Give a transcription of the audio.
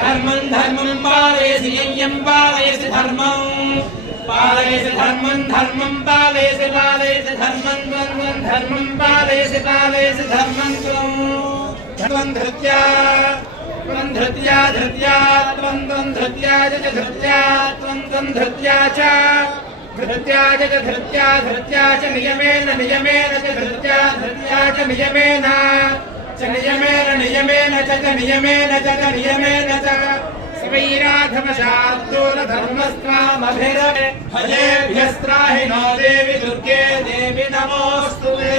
धर्मं धर्मं पालयसि यं पालयसि धर्मं पालयसि धर्मं धर्मं पालयसि पालयसि धर्मं त्वं धर्मं पालयसि पालयसि धर्मं त्वं धृत्या धृत्या धृत्या त्वं धृत्या च धृत्या त्वं धृत्या च धृत्या धृत्या च नियमेन नियमेन च धृत्या धृत्या च नियमेन नियमेन नियमेन च नियमेन च नियमेन च धर्मस्त्वामभिरभयेभ्यस्त्राहि नो देवि दुर्गे देवि नमोऽस्तुते।